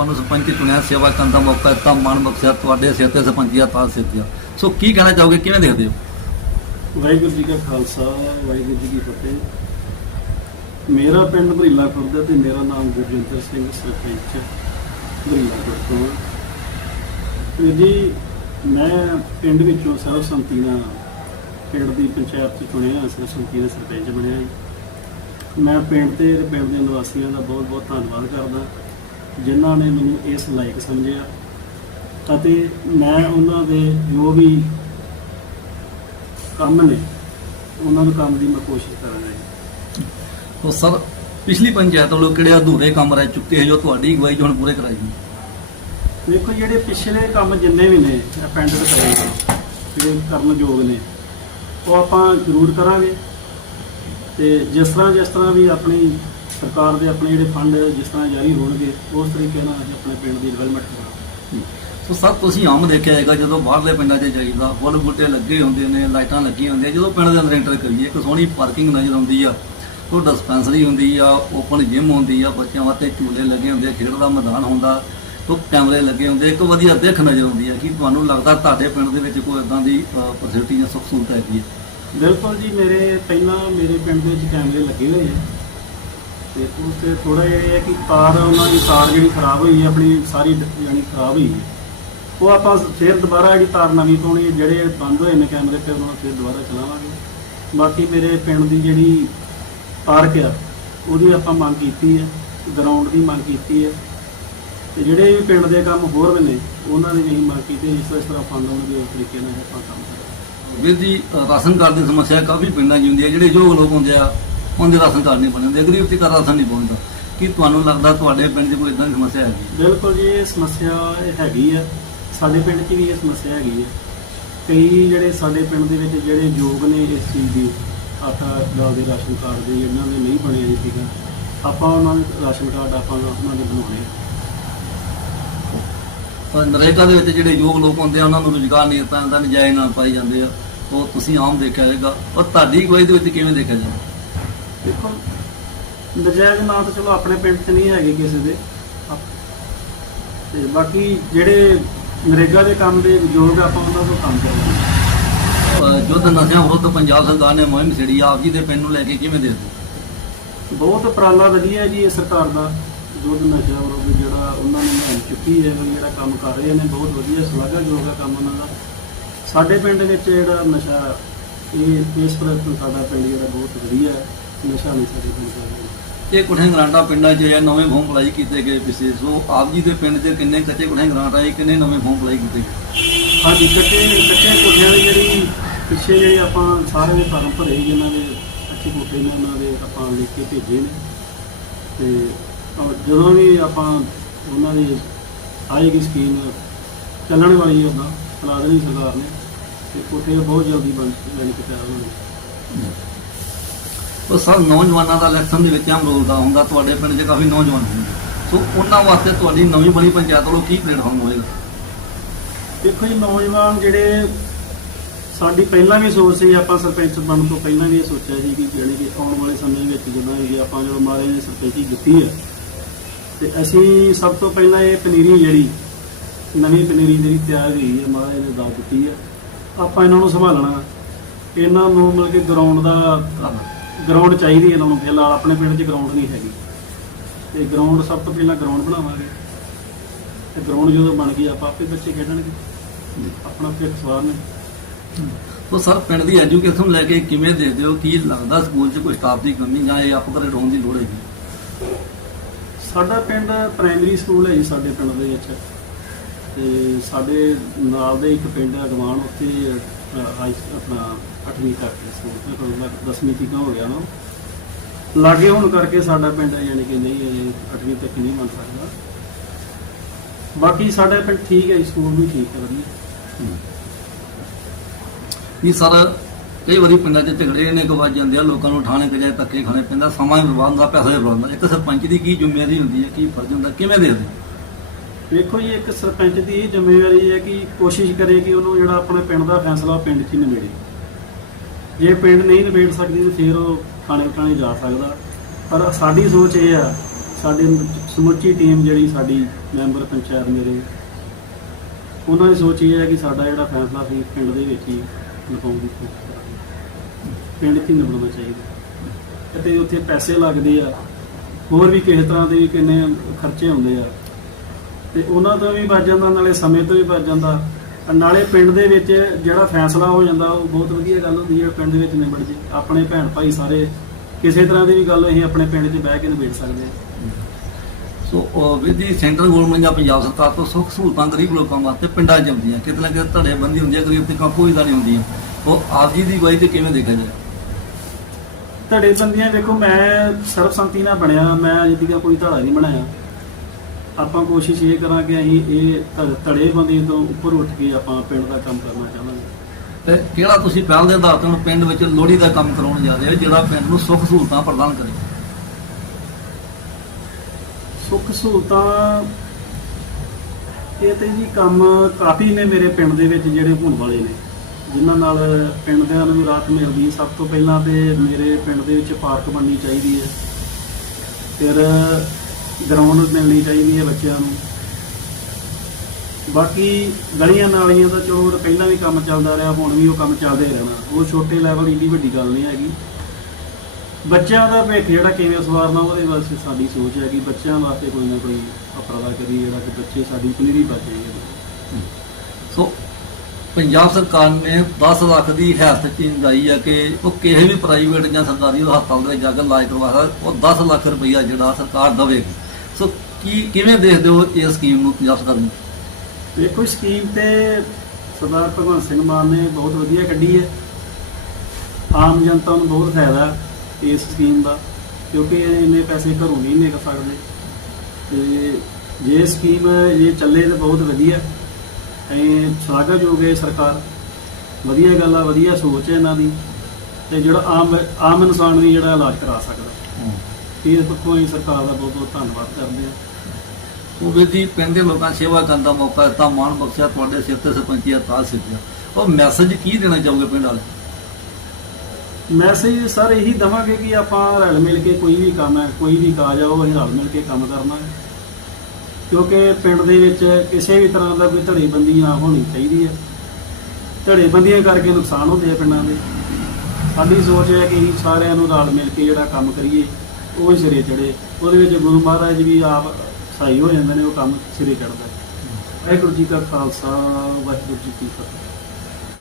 ਤੁਹਾਨੂੰ ਸਰਪੰਚ ਚੁਣਿਆ, ਸੇਵਾ ਕਰਨ ਦਾ ਮੌਕਾ ਦਿੱਤਾ ਮਨ ਬਖਸ਼ਿਆ, ਤੁਹਾਡੇ ਸਿਰ ਤੇ ਸਰਪੰਚੀਆ ਤਾਂ ਸਿਰ ਤੇ ਸੋ ਕੀ ਕਹਿਣਾ ਚਾਹੋਗੇ, ਕਿਵੇਂ ਦੇਖਦੇ ਹੋ? ਵਾਹਿਗੁਰੂ ਜੀ ਕਾ ਖਾਲਸਾ, ਵਾਹਿਗੁਰੂ ਜੀ ਕੀ ਫਤਿਹ। ਮੇਰਾ ਪਿੰਡ ਭਰੀਲਾ ਖੁਰਦ ਹੈ ਤੇ ਮੇਰਾ ਨਾਮ ਗੁਰਜਿੰਦਰ ਸਿੰਘ ਸਰਪੰਚ ਭਰੀਲਾ ਖੁਰਦ ਤੋਂ ਜੀ, ਮੈਂ ਪਿੰਡ ਵਿੱਚੋਂ ਸਰਬਸੰਮਤੀ ਨਾਲ ਪਿੰਡ ਦੀ ਪੰਚਾਇਤ ਚ ਚੁਣਿਆ, ਸਰਬਸੰਮਤੀ ਦਾ ਸਰਪੰਚ ਬਣਿਆ ਮੈਂ ਪਿੰਡ ਤੇ ਤੇ ਪਿੰਡ ਦੇ ਨਿਵਾਸੀਆਂ ਦਾ ਬਹੁਤ ਬਹੁਤ ਧੰਨਵਾਦ ਕਰਦਾ। ਜਿਨ੍ਹਾਂ ਨੇ ਮੈਨੂੰ ਇਸ ਲਾਇਕ ਸਮਝਿਆ। ਅਤੇ ਮੈਂ ਉਹਨਾਂ ਦੇ ਜੋ ਵੀ ਕੰਮ ਨੇ ਉਹਨਾਂ ਨੂੰ ਕੰਮ ਦੀ ਮੈਂ ਕੋਸ਼ਿਸ਼ ਕਰਾਂਗਾ ਜੀ। ਸੋ ਸਰ ਪਿਛਲੀ ਪੰਚਾਇਤ ਵੱਲੋਂ ਕਿਹੜੇ ਅਧੂਰੇ ਕੰਮ ਰਹਿ ਚੁੱਕੇ ਜੋ ਤੁਹਾਡੀ ਅਗਵਾਈ 'ਚ ਹੁਣ ਪੂਰੇ ਕਰਾਈ ਜੀ ਦੇਖੋ ਜਿਹੜੇ ਪਿਛਲੇ ਕੰਮ ਜਿੰਨੇ ਵੀ ਨੇ ਪਿੰਡ ਦੇ ਕਰੇ ਨੇ, ਜਿਹੜੇ ਕਰਨਯੋਗ ਨੇ ਉਹ ਆਪਾਂ ਜ਼ਰੂਰ ਕਰਾਂਗੇ। ਤੇ ਜਿਸ ਤਰ੍ਹਾਂ ਜਿਸ ਤਰ੍ਹਾਂ ਵੀ ਆਪਣੀ ਸਰਕਾਰ ਦੇ ਆਪਣੇ ਜਿਹੜੇ ਫੰਡ ਜਿਸ ਤਰ੍ਹਾਂ ਜਾਰੀ ਹੋਣਗੇ ਉਸ ਤਰੀਕੇ ਨਾਲ ਅਸੀਂ ਆਪਣੇ ਪਿੰਡ ਦੀ ਡਿਵੈਲਪਮੈਂਟ ਕਰਾਂਗੇ ਸੋ ਸਰ ਤੁਸੀਂ ਆਮ ਦੇਖਿਆ ਹੈਗਾ ਜਦੋਂ ਬਾਹਰਲੇ ਪਿੰਡਾਂ 'ਚ ਜਾਈਦਾ ਫੁੱਲ ਬੂਟੇ ਲੱਗੇ ਹੁੰਦੇ ਨੇ ਲਾਈਟਾਂ ਲੱਗੀਆਂ ਹੁੰਦੀਆਂ ਜਦੋਂ ਪਿੰਡ ਦੇ ਅੰਦਰ ਐਂਟਰ ਕਰੀਏ ਇੱਕ ਸੋਹਣੀ ਪਾਰਕਿੰਗ ਨਜ਼ਰ ਆਉਂਦੀ ਆ ਉਹ ਡਿਸਪੈਂਸਰੀ ਹੁੰਦੀ ਆ ਓਪਨ ਜਿਮ ਹੁੰਦੀ ਆ ਬੱਚਿਆਂ ਵਾਸਤੇ ਝੂਲੇ ਲੱਗੇ ਹੁੰਦੇ ਆ ਖੇਡ ਦਾ ਮੈਦਾਨ ਹੁੰਦਾ ਉਹ ਕੈਮਰੇ ਲੱਗੇ ਹੁੰਦੇ ਇੱਕ ਵਧੀਆ ਦਿੱਖ ਨਜ਼ਰ ਆਉਂਦੀ ਆ ਕਿ ਤੁਹਾਨੂੰ ਲੱਗਦਾ ਤੁਹਾਡੇ ਪਿੰਡ ਦੇ ਵਿੱਚ ਕੋਈ ਇਦਾਂ ਦੀ ਫੈਸਿਲਿਟੀ ਜਾਂ ਸੁੱਖ ਸਹੂਲਤ ਹੈਗੀ ਹੈ ਬਿਲਕੁਲ ਜੀ ਮੇਰੇ ਪਹਿਲਾਂ ਮੇਰੇ ਪਿੰਡ ਦੇ ਵਿੱਚ ਕੈਮਰੇ ਲੱਗੇ ਹੋਏ ਆ। ਤੇ ਉਸ ਤੇ ਥੋੜਾ ਜਿਹਾ ਇਹ ਹੈ ਕਿ ਤਾਰ ਉਹਨਾਂ ਦੀ ਤਾਰ ਜਿਹੜੀ ਖਰਾਬ ਹੋਈ ਹੈ, ਆਪਣੀ ਸਾਰੀ ਡ- ਜਾਣੀ ਖਰਾਬ ਹੋਈ ਹੈ। ਉਹ ਆਪਾਂ ਫਿਰ ਦੁਬਾਰਾ ਜਿਹੜੀ ਤਾਰ ਨਵੀਂ ਪਾਉਣੀ ਹੈ, ਜਿਹੜੇ ਬੰਦ ਹੋਏ ਨੇ ਕੈਮਰੇ ਤੇ ਉਹਨਾਂ ਨੂੰ ਫਿਰ ਦੁਬਾਰਾ ਚਲਾਵਾਂਗੇ। ਬਾਕੀ ਮੇਰੇ ਪਿੰਡ ਦੀ ਜਿਹੜੀ ਪਾਰਕ ਆ, ਉਹਦੀ ਆਪਾਂ ਮੰਗ ਕੀਤੀ ਹੈ, ਗਰਾਊਂਡ ਦੀ ਮੰਗ ਕੀਤੀ ਹੈ। ਤੇ ਜਿਹੜੇ ਵੀ ਪਿੰਡ ਦੇ ਕੰਮ ਹੋਰ ਵੀ ਨੇ, ਉਹਨਾਂ ਦੀ ਵੀ ਮੰਗ ਕੀਤੀ ਜਿਸ ਤਰ੍ਹਾਂ ਇਸ ਤਰ੍ਹਾਂ ਫੰਡ ਹੋਣਗੇ ਉਸ ਤਰੀਕੇ ਨਾਲ ਆਪਾਂ ਕੰਮ ਕਰਾਂਗੇ। ਵੀਰ ਜੀ ਰਾਸ਼ਨ ਕਾਰਡ ਦੀ ਸਮੱਸਿਆ ਕਾਫੀ ਪਿੰਡਾਂ 'ਚ ਹੁੰਦੀ ਹੈ, ਜਿਹੜੇ ਯੋਗ ਲੋਕ ਹੁੰਦੇ ਆ ਉਹਦੇ ਰਾਸ਼ਨ ਕਾਰਡ ਨਹੀਂ ਬਣਦੇ ਗਰੀਬ ਤੇ ਘਰ ਰਾਸ਼ਨ ਨਹੀਂ ਪਹੁੰਚਦਾ ਕੀ ਤੁਹਾਨੂੰ ਲੱਗਦਾ ਤੁਹਾਡੇ ਪਿੰਡ 'ਚ ਕੋਈ ਇਦਾਂ ਦੀ ਸਮੱਸਿਆ ਹੈਗੀ? ਬਿਲਕੁਲ ਜੀ ਇਹ ਸਮੱਸਿਆ ਇਹ ਹੈਗੀ ਆ। ਸਾਡੇ ਪਿੰਡ 'ਚ ਵੀ ਇਹ ਸਮੱਸਿਆ ਹੈਗੀ ਆ। ਕਈ ਜਿਹੜੇ ਸਾਡੇ ਪਿੰਡ ਦੇ ਵਿੱਚ ਜਿਹੜੇ ਯੋਗ ਨੇ ਇਸ ਚੀਜ਼ ਦੀ ਆਟਾ ਦਾਲ ਦੇ ਰਾਸ਼ਨ ਕਾਰਡ ਦੇ ਇਹਨਾਂ ਦੇ ਨਹੀਂ ਬਣੇ ਜੀ ਸੀਗਾ ਆਪਾਂ ਉਹਨਾਂ ਦੇ ਰਾਸ਼ਨ ਕਾਰਡ ਆਪਾਂ ਉਹਨਾਂ ਦੇ ਬਣਾਉਣੇ। ਪਰ ਨਰੇਗਾ ਦੇ ਵਿੱਚ ਜਿਹੜੇ ਯੋਗ ਲੋਕ ਹੁੰਦੇ ਆ ਉਹਨਾਂ ਨੂੰ ਰੁਜ਼ਗਾਰ ਨਹੀਂ ਦਿੱਤਾ ਜਾਂਦਾ ਨਜਾਇਜ਼ ਨਾਲ ਪਾਈ ਜਾਂਦੇ ਆ। ਉਹ ਤੁਸੀਂ ਆਮ ਦੇਖਿਆ ਜਾਏਗਾ। ਉਹ ਤੁਹਾਡੀ ਅਗਵਾਈ ਦੇ ਵਿੱਚ ਕਿਵੇਂ ਦੇਖਿਆ ਜਾਂਦਾ ਦੇਖੋ ਨਜਾਇਜ਼ ਨਾਂ ਤਾਂ ਚਲੋ ਆਪਣੇ ਪਿੰਡ 'ਚ ਨਹੀਂ ਹੈਗੇ ਕਿਸੇ ਦੇ। ਤੇ ਬਾਕੀ ਜਿਹੜੇ ਨਰੇਗਾ ਦੇ ਕੰਮ ਦੇ ਯੋਗ ਆਪਾਂ ਉਹਨਾਂ ਤੋਂ ਕੰਮ ਕਰਦੇ ਹਾਂ। ਯੁੱਧ ਨਸ਼ਿਆਂ ਵਿਰੁੱਧ ਪੰਜਾਬ ਸਰਕਾਰ ਨੇ ਮੁਹਿੰਮ ਛੇੜੀ ਆਪ ਜੀ ਦੇ ਪਿੰਡ ਨੂੰ ਲੈ ਕੇ ਕਿਵੇਂ ਦੇਖਦੇ ਬਹੁਤ ਉਪਰਾਲਾ ਵਧੀਆ ਜੀ ਇਹ ਸਰਕਾਰ ਦਾ। ਦੁੱਧ ਨਸ਼ਾ ਵਿਰੁੱਧ ਜਿਹੜਾ ਉਹਨਾਂ ਨੇ ਮੁਹਿੰਮ ਚੁੱਕੀ ਹੈ ਜਿਹੜਾ ਕੰਮ ਕਰ ਰਹੇ ਨੇ ਬਹੁਤ ਵਧੀਆ ਸ਼ਲਾਘਾਯੋਗ ਹੈ ਕੰਮ ਉਹਨਾਂ ਦਾ। ਸਾਡੇ ਪਿੰਡ ਵਿੱਚ ਜਿਹੜਾ ਨਸ਼ਾ ਇਹ ਇਸ ਪ੍ਰਤੀ ਸਾਡਾ ਪਿੰਡ ਜਿਹੜਾ ਬਹੁਤ ਵਧੀਆ ਹੈ। ਨਸ਼ਾ ਨਹੀਂ ਸਾਡੇ ਪਿੰਡ ਦਾ ਇਹ ਕੁਠੇ ਗਰਾਂਟਾ ਪਿੰਡਾਂ 'ਚ ਹੈ ਨਵੇਂ ਫੋਰਮ ਅਪਲਾਈ ਕੀਤੇ ਗਏ ਪਿੱਛੇ। ਸੋ ਆਪ ਜੀ ਦੇ ਪਿੰਡ 'ਚ ਕਿੰਨੇ ਕੱਚੇ ਕੁਠੇ ਗਰਾਂਟ ਆਏ ਕਿੰਨੇ ਨਵੇਂ ਫੋਰਮ ਅਪਲਾਈ ਕੀਤੇ ਗਏ? ਹਾਂਜੀ ਕੱਚੇ ਕੱਚੇ ਕੋਠਿਆਂ ਦੀ ਜਿਹੜੀ ਪਿੱਛੇ ਜਿਹੜੀ ਆਪਾਂ ਸਾਰੇ ਦੇ ਫਾਰਮ ਭਰੇ ਸੀ, ਜਿਨ੍ਹਾਂ ਦੇ ਕੱਚੇ ਕੋਠੇ ਨੇ ਉਹਨਾਂ ਦੇ ਆਪਾਂ ਲਿਖ ਕੇ ਭੇਜੇ ਨੇ। ਤੇ ਔਰ ਜਦੋਂ ਵੀ ਆਪਾਂ ਉਹਨਾਂ ਦੀ ਆਏਗੀ ਸਕੀਮ ਚੱਲਣ ਵਾਲੀ ਹੈ ਉਹਦਾ ਚਲਾ ਸਰਕਾਰ ਨੇ ਤੇ ਕੋਠੇ ਬਹੁਤ ਜਲਦੀ ਬਣ ਜਾਣੀ ਕਿ ਤਿਆਰ ਹੋਣਗੇ ਉਹ ਸਰ ਨੌਜਵਾਨਾਂ ਦਾ ਇਲੈਕਸ਼ਨ ਦੇ ਵਿੱਚ ਅਹਿਮ ਰੋਲ ਦਾ ਹੁੰਦਾ, ਤੁਹਾਡੇ ਪਿੰਡ 'ਚ ਕਾਫੀ ਨੌਜਵਾਨ ਹੁੰਦੇ। ਸੋ ਉਹਨਾਂ ਵਾਸਤੇ ਤੁਹਾਡੀ ਨਵੀਂ ਬਣੀ ਪੰਚਾਇਤ ਵੱਲੋਂ ਕੀ ਪਲੇਟਫਾਰਮ ਹੋਏਗਾ? ਦੇਖੋ ਜੀ, ਨੌਜਵਾਨ ਜਿਹੜੇ ਸਾਡੀ ਪਹਿਲਾਂ ਵੀ ਸੋਚ ਸੀ, ਆਪਾਂ ਸਰਪੰਚ ਬਣਨ ਤੋਂ ਪਹਿਲਾਂ ਵੀ ਇਹ ਸੋਚਿਆ ਸੀ ਕਿ ਜਿਹੜੇ ਕਿ ਆਉਣ ਵਾਲੇ ਸਮੇਂ ਵਿੱਚ ਜਦੋਂ ਇਹ ਆਪਾਂ ਜਦੋਂ ਮਾਰੇ ਨੇ ਸਰਪੰਚੀ ਦਿੱਤੀ ਹੈ ਤੇ ਅਸੀਂ ਸਭ ਤੋਂ ਪਹਿਲਾਂ ਇਹ ਪਨੀਰੀ ਜਿਹੜੀ, ਨਵੀਂ ਪਨੀਰੀ ਜਿਹੜੀ ਤਿਆਰ ਹੋਈ ਹੈ ਮਹਾਰਾਜ ਨੇ ਦਾਤ ਦਿੱਤੀ ਹੈ ਆਪਾਂ ਇਹਨਾਂ ਨੂੰ ਸੰਭਾਲਣਾ। ਇਹਨਾਂ ਨੂੰ ਮਤਲਬ ਕਿ ਗਰਾਊਂਡ ਦਾ ਗਰਾਊਂਡ ਚਾਹੀਦੀ ਹੈ ਇਹਨਾਂ ਨੂੰ ਫਿਲਹਾਲ ਆਪਣੇ ਪਿੰਡ 'ਚ ਗਰਾਊਂਡ ਨਹੀਂ ਹੈਗੀ। ਤੇ ਗਰਾਊਂਡ ਸਭ ਤੋਂ ਪਹਿਲਾਂ ਗਰਾਊਂਡ ਬਣਾਵਾਂਗੇ। ਤੇ ਗਰਾਊਂਡ ਜਦੋਂ ਬਣ ਗਈ ਆਪਾਂ ਆਪੇ ਬੱਚੇ ਖੇਡਣਗੇ। ਆਪਣਾ ਫਿਰ ਸਵਾਰ ਨੇ। ਸੋ ਸਰ ਪਿੰਡ ਦੀ ਐਜੂਕੇਸ਼ਨ ਲੈ ਕੇ ਕਿਵੇਂ ਦੇਖਦੇ ਹੋ? ਕੀ ਲੱਗਦਾ ਸਕੂਲ 'ਚ ਕੋਈ ਸਟਾਫ ਦੀ ਕਮੀ ਜਾਂ ਇਹ ਅਪਗ੍ਰੇਡ ਹੋਣ ਦੀ ਲੋੜ ਹੈਗੀ? ਸਾਡਾ ਪਿੰਡ ਪ੍ਰਾਇਮਰੀ ਸਕੂਲ ਹੈ ਜੀ ਸਾਡੇ ਪਿੰਡ ਦੇ ਵਿੱਚ। ਤੇ ਸਾਡੇ ਨਾਲ ਦੇ ਇੱਕ ਪਿੰਡ ਹੈ ਅਗਵਾਨ ਉੱਥੇ ਹਾਈ ਆਪਣਾ 8ਵੀਂ ਤੱਕ ਦੇ ਸਕੂਲ ਤੇ ਕੋਲ 10ਵੀਂ ਤੱਕ ਹੋ ਗਿਆ ਨਾ। ਲਾਗੇ ਹੋਣ ਕਰਕੇ ਸਾਡਾ ਪਿੰਡ ਹੈ ਯਾਨੀ ਕਿ ਨਹੀਂ ਇਹ 8ਵੀਂ ਤੱਕ ਨਹੀਂ ਮੰਨ ਸਕਦਾ। ਬਾਕੀ ਸਾਡਾ ਪਿੰਡ ਠੀਕ ਹੈ ਜੀ, ਸਕੂਲ ਵੀ ਠੀਕ ਹੈ ਵਧੀਆ। ਨਹੀਂ ਸਰ ਕਈ ਵਾਰੀ ਪਿੰਡਾਂ 'ਚ ਝਗੜੇ ਨੇ ਵੱਜ ਜਾਂਦੇ ਆ ਲੋਕਾਂ ਨੂੰ ਠਾਣੇ ਕਜਾਏ ਧੱਕੇ ਖਾਣੇ ਪੈਂਦਾ ਸਮਾਂ ਵੀ ਬਰਬਾਦ ਹੁੰਦਾ ਪੈਸਾ ਵੀ ਬਰਬਾਦ ਹੁੰਦਾ ਇੱਕ ਸਰਪੰਚ ਦੀ ਕੀ ਜ਼ਿੰਮੇਵਾਰੀ ਹੁੰਦੀ ਹੈ ਕੀ ਫਰਜ਼ ਹੁੰਦਾ ਕਿਵੇਂ ਦੇਖਦੇ ਵੇਖੋ ਜੀ, ਇੱਕ ਸਰਪੰਚ ਦੀ ਇਹ ਜ਼ਿੰਮੇਵਾਰੀ ਹੈ ਕਿ ਕੋਸ਼ਿਸ਼ ਕਰੇ ਕਿ ਉਹਨੂੰ ਜਿਹੜਾ ਆਪਣੇ ਪਿੰਡ ਦਾ ਫੈਸਲਾ ਉਹ ਪਿੰਡ 'ਚ ਹੀ ਨਿਬੇੜੇ। ਜੇ ਪਿੰਡ ਨਹੀਂ ਨਿਬੇੜ ਸਕਦੀ ਤਾਂ ਫਿਰ ਉਹ ਥਾਣੇ ਥਾਣੇ ਜਾ ਸਕਦਾ। ਪਰ ਸਾਡੀ ਸੋਚ ਇਹ ਆ, ਸਾਡੇ ਸਮੁੱਚੀ ਟੀਮ ਜਿਹੜੀ ਸਾਡੀ ਮੈਂਬਰ ਪੰਚਾਇਤ ਮੇਰੇ, ਉਹਨਾਂ ਦੀ ਸੋਚ ਇਹ ਹੈ ਕਿ ਸਾਡਾ ਜਿਹੜਾ ਫੈਸਲਾ ਸੀ ਪਿੰਡ ਦੇ ਵਿੱਚ ਹੀ ਲਿਖਾਉਣ ਦੀ ਕੋਸ਼ਿਸ਼ ਕਰਾਂਗੇ। ਪਿੰਡ 'ਚ ਹੀ ਨਿਭਾਉਣਾ ਚਾਹੀਦਾ। ਅਤੇ ਉੱਥੇ ਪੈਸੇ ਲੱਗਦੇ ਆ, ਹੋਰ ਵੀ ਕਿਸੇ ਤਰ੍ਹਾਂ ਦੇ ਵੀ ਕਿੰਨੇ ਖਰਚੇ ਹੁੰਦੇ ਆ। ਤੇ ਉਹਨਾਂ ਤੋਂ ਵੀ ਬਚ ਜਾਂਦਾ ਨਾਲੇ ਸਮੇਂ ਤੋਂ ਵੀ ਬਚ ਜਾਂਦਾ। ਨਾਲੇ ਪਿੰਡ ਦੇ ਵਿੱਚ ਜਿਹੜਾ ਫੈਸਲਾ ਹੋ ਜਾਂਦਾ ਉਹ ਬਹੁਤ ਵਧੀਆ ਗੱਲ ਹੁੰਦੀ ਹੈ ਪਿੰਡ ਦੇ ਵਿੱਚ ਨਿਬੜ ਜੇ। ਆਪਣੇ ਭੈਣ ਭਾਈ ਸਾਰੇ ਕਿਸੇ ਤਰ੍ਹਾਂ ਦੀ ਵੀ ਗੱਲ ਅਸੀਂ ਆਪਣੇ ਪਿੰਡ 'ਚ ਬਹਿ ਕੇ ਨਿਬੇੜ ਸਕਦੇ ਹਾਂ। ਸੋ ਜੀ ਸੈਂਟਰਲ ਗਵਰਨਮੈਂਟ ਜਾਂ ਪੰਜਾਬ ਸਰਕਾਰ ਤੋਂ ਸੁੱਖ ਸਹੂਲਤਾਂ ਗਰੀਬ ਲੋਕਾਂ ਵਾਸਤੇ ਪਿੰਡਾਂ 'ਚ ਆਉਂਦੀਆਂ ਕਿਤੇ ਨਾ ਕਿਤੇ ਧੜੇ ਬੰਦੀ ਹੁੰਦੀ ਹੈ ਗਰੀਬ ਤੇ ਕਾਪੂ ਹੀ ਨਹੀਂ ਹੁੰਦੀਆਂ। ਉਹ ਆਪ ਜੀ ਦੀ ਗਵਾਹੀ ਤੇ ਕਿਵੇਂ ਦੇਖਿਆ ਜਾਏ? ਧੜੇ ਬੰਦੀਆਂ ਵੇਖੋ ਮੈਂ ਸਰਬਸੰਮਤੀ ਨਾਲ ਬਣਿਆ ਮੈਂ ਅਜੇ ਤੱਕ ਕੋਈ ਧੜਾ ਨਹੀਂ ਬਣਾਇਆ। ਆਪਾਂ ਕੋਸ਼ਿਸ਼ ਇਹ ਕਰਾਂਗੇ ਅਸੀਂ ਇਹ ਧੜ- ਧੜੇ ਬੰਦੀ ਤੋਂ ਉੱਪਰ ਉੱਠ ਕੇ ਆਪਾਂ ਪਿੰਡ ਦਾ ਕੰਮ ਕਰਨਾ ਚਾਹਾਂਗੇ। ਤੇ ਕਿਹੜਾ ਤੁਸੀਂ ਪਹਿਲ ਦੇ ਆਧਾਰ ਤੇ ਹੁਣ ਪਿੰਡ ਵਿੱਚ ਲੋਹੜੀ ਦਾ ਕੰਮ ਕਰਾਉਣ ਜਾ ਰਹੇ ਹੋ ਜਿਹੜਾ ਪਿੰਡ ਨੂੰ ਸੁੱਖ ਸਹੂਲਤਾਂ ਪ੍ਰਦਾਨ ਕਰੇ? ਸੁੱਖ ਸਹੂਲਤਾਂ ਇਹ ਤੇ ਜੀ ਕੰਮ ਕਾਫੀ ਨੇ ਮੇਰੇ ਪਿੰਡ ਦੇ ਵਿੱਚ ਜਿਹੜੇ ਹੋਣ ਵਾਲੇ ਨੇ ਜਿਨ੍ਹਾਂ ਨਾਲ ਪਿੰਡ ਦਿਆਂ ਨੂੰ ਰਾਤ ਮਿਲਦੀ। ਸਭ ਤੋਂ ਪਹਿਲਾਂ ਤੇ ਮੇਰੇ ਪਿੰਡ ਦੇ ਵਿੱਚ ਪਾਰਕ ਬਣਨੀ ਚਾਹੀਦੀ ਹੈ। ਫਿਰ ਗਰਾਊਂਡ ਮਿਲਣੀ ਚਾਹੀਦੀ ਹੈ ਬੱਚਿਆਂ ਨੂੰ। ਬਾਕੀ ਗਲੀਆਂ ਨਾਲੀਆਂ ਦਾ ਚਲੋ ਪਹਿਲਾਂ ਵੀ ਕੰਮ ਚੱਲਦਾ ਰਿਹਾ, ਹੁਣ ਵੀ ਉਹ ਕੰਮ ਚੱਲਦੇ ਰਹਿਣਾ। ਉਹ ਛੋਟੇ ਲੈਵਲ ਇੰਨੀ ਵੱਡੀ ਗੱਲ ਨਹੀਂ ਹੈਗੀ। ਬੱਚਿਆਂ ਦਾ ਭੇਖ ਜਿਹੜਾ ਕਿਵੇਂ ਸਵਾਰਨਾ ਉਹਦੇ ਵਾਸਤੇ ਸਾਡੀ ਸੋਚ ਹੈ ਕਿ ਬੱਚਿਆਂ ਵਾਸਤੇ ਕੋਈ ਨਾ ਕੋਈ ਉਪਰਾਲਾ ਕਰੀਏ ਜਿਹੜਾ ਕਿ ਬੱਚੇ ਸਾਡੀ ਪਨੀਰੀ ਬਚੇ ਸੋ, ਪੰਜਾਬ ਸਰਕਾਰ ਨੇ 10 ਲੱਖ ਦੀ ਹੈਲਥ ਸਕੀਮ ਲਾਈ ਆ ਕਿ ਉਹ ਕਿਸੇ ਵੀ ਪ੍ਰਾਈਵੇਟ ਜਾਂ ਸਰਕਾਰੀ ਹਸਪਤਾਲ ਦੇ ਵਿੱਚ ਜਾ ਕੇ ਇਲਾਜ ਕਰਵਾ ਸਕਦਾ। ਉਹ 10 ਲੱਖ ਰੁਪਈਆ ਜਿਹੜਾ ਸਰਕਾਰ ਦੇਵੇਗੀ। ਸੋ ਕੀ ਕਿਵੇਂ ਦੇਖਦੇ ਹੋ ਇਸ ਸਕੀਮ ਨੂੰ ਪੰਜਾਬ ਸਰਕਾਰ ਨੂੰ? ਦੇਖੋ ਸਕੀਮ ਤੇ ਸਰਦਾਰ ਭਗਵੰਤ ਸਿੰਘ ਮਾਨ ਨੇ ਬਹੁਤ ਵਧੀਆ ਕੱਢੀ ਹੈ। ਆਮ ਜਨਤਾ ਨੂੰ ਬਹੁਤ ਫਾਇਦਾ ਇਸ ਸਕੀਮ ਦਾ ਕਿਉਂਕਿ ਇੰਨੇ ਪੈਸੇ ਘਰੋਂ ਨਹੀਂ ਨਿਕਲ ਸਕਦੇ। ਤੇ ਜੇ ਸਕੀਮ ਇਹ ਚੱਲੇ ਤਾਂ ਬਹੁਤ ਵਧੀਆ। ਇਹ ਸ਼ਲਾਘਾਯੋਗ ਹੈ ਸਰਕਾਰ। ਵਧੀਆ ਗੱਲ ਆ ਵਧੀਆ ਸੋਚ ਹੈ ਇਹਨਾਂ ਦੀ। ਤੇ ਜਿਹੜਾ ਆਮ ਆਮ ਇਨਸਾਨ ਵੀ ਜਿਹੜਾ ਇਲਾਜ ਕਰਾ ਸਕਦਾ। ਇਸ ਪੱਖੋਂ ਅਸੀਂ ਸਰਕਾਰ ਦਾ ਬਹੁਤ ਬਹੁਤ ਧੰਨਵਾਦ ਕਰਦੇ ਹਾਂ। ਉਹ ਜੀ ਪਿੰਡ ਦੇ ਲੋਕਾਂ ਸੇਵਾ ਕਰਨ ਦਾ ਮੌਕਾ ਦਿੱਤਾ ਮਾਣ ਬਖਸ਼ਿਆ ਤੁਹਾਡੇ ਸਿਰ ਤੇ ਸਰਪੰਚੀ ਅਤਾਜ ਸਿੱਧਿਆ ਉਹ ਮੈਸੇਜ ਕੀ ਦੇਣਾ ਚਾਹੋਗੇ ਪਿੰਡ ਵਾਲੇ? ਮੈਸੇਜ ਸਰ ਇਹੀ ਦਵਾਂਗੇ ਕਿ ਆਪਾਂ ਰਲ ਮਿਲ ਕੇ ਕੋਈ ਵੀ ਕੰਮ ਹੈ ਕੋਈ ਵੀ ਕਾਜ ਆ ਉਹ ਅਸੀਂ ਰਲ ਮਿਲ ਕੇ ਕੰਮ ਕਰਨਾ ਹੈ। ਕਿਉਂਕਿ ਪਿੰਡ ਦੇ ਵਿੱਚ ਕਿਸੇ ਵੀ ਤਰ੍ਹਾਂ ਦਾ ਕੋਈ ਧੜੇਬੰਦੀ ਨਾ ਹੋਣੀ ਚਾਹੀਦੀ ਹੈ। ਧੜੇਬੰਦੀਆਂ ਕਰਕੇ ਨੁਕਸਾਨ ਹੁੰਦੇ ਆ ਪਿੰਡਾਂ ਦੇ। ਸਾਡੀ ਸੋਚ ਹੈ ਕਿ ਸਾਰਿਆਂ ਨੂੰ ਰਲ ਮਿਲ ਕੇ ਜਿਹੜਾ ਕੰਮ ਕਰੀਏ ਉਹ ਹੀ ਸਿਰੇ ਚੜੇ। ਉਹਦੇ ਵਿੱਚ ਗੁਰੂ ਮਹਾਰਾਜ ਵੀ ਆਪ ਸਹਾਈ ਹੋ ਜਾਂਦੇ ਨੇ, ਉਹ ਕੰਮ ਸਿਰੇ ਚੜਦਾ ਹੈ ਵਾਹਿਗੁਰੂ ਜੀ ਕਾ ਖਾਲਸਾ, ਵਾਹਿਗੁਰੂ ਜੀ ਕੀ ਫਤਿਹ।